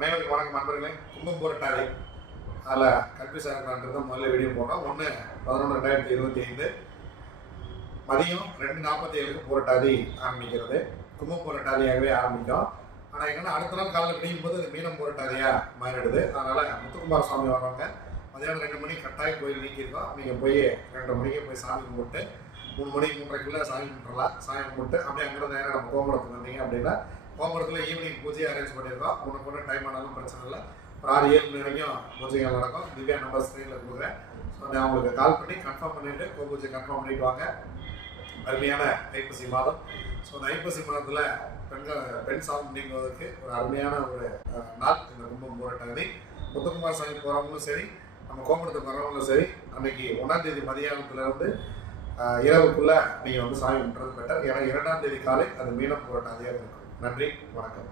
அனைவருக்கும் வணக்கம் நண்பர்களே. கும்பம் புரட்டாதி அதில் கன்ஃபியூஸ் ஆகிறான்றது முதல்ல வீடியோ போட்டோம் ஒன்று பதினொன்று ரெண்டாயிரத்தி இருபத்தி ஐந்து. மதியம் ரெண்டு நாற்பத்தி ஏழுக்கு புரட்டாதி ஆரம்பிக்கிறது. கும்பம் புரட்டாதியாகவே ஆரம்பிக்கும். ஆனால் என்னென்னா அடுத்த நாள் காலையில் பிடிக்கும் போது அது மீனம் புரட்டாதியாக மாறிடுது. அதனால் முத்துக்குமார சுவாமி வர்றவங்க மதியானம் ரெண்டு மணிக்கு கட்டாயம் கோயில் நீக்கியிருக்கோம். நீங்கள் போய் ரெண்டு மணிக்கே போய் சாமி கும்பிட்டு மூணு மணி மூன்றரைக்குள்ளே சாமி கும்பிட்றலாம் சாமி கும்பிட்டு அப்படியே அங்கிருந்து நேரம் நம்ம கோபுரத்துக்கு வந்தீங்க அப்படின்னா கோபுரத்தில் ஈவினிங் பூஜை அரேஞ்ச் பண்ணியிருக்கோம் உனக்கு ஒன்றும் டைம் ஆனாலும் பிரச்சனை இல்லை. ஒரு ஆறு ஏழு மணி வரைக்கும் பூஜைகள் நடக்கும். திவ்யா நம்பர் ஸ்க்ரீனில் கொடுக்குறேன். ஸோ நான் உங்களுக்கு கால் பண்ணி கன்ஃபார்ம் பண்ணிவிட்டு கோ பூஜை கன்ஃபார்ம் பண்ணிட்டு வாங்க. அருமையான ஐப்பசி மாதம். ஸோ அந்த ஐப்பசி மாதத்தில் பெண்கள் பெண் சாமி நீங்குவதற்கு ஒரு அருமையான ஒரு நாள். இந்த கும்பம் போராட்டாதி முத்துக்குமார் சாமி போகிறவங்களும் சரி நம்ம கோபுரத்துக்கு வரவங்களும் சரி அன்னைக்கு ஒன்றாம் தேதி மதியானத்துலேருந்து இரவுக்குள்ளே நீங்கள் வந்து சாமி பண்ணுறது பெட்டர் ஏன்னா இரண்டாம் தேதி காலை அது மீனம் போராட்டாதியாக இருக்கும். நன்றி வணக்கம்.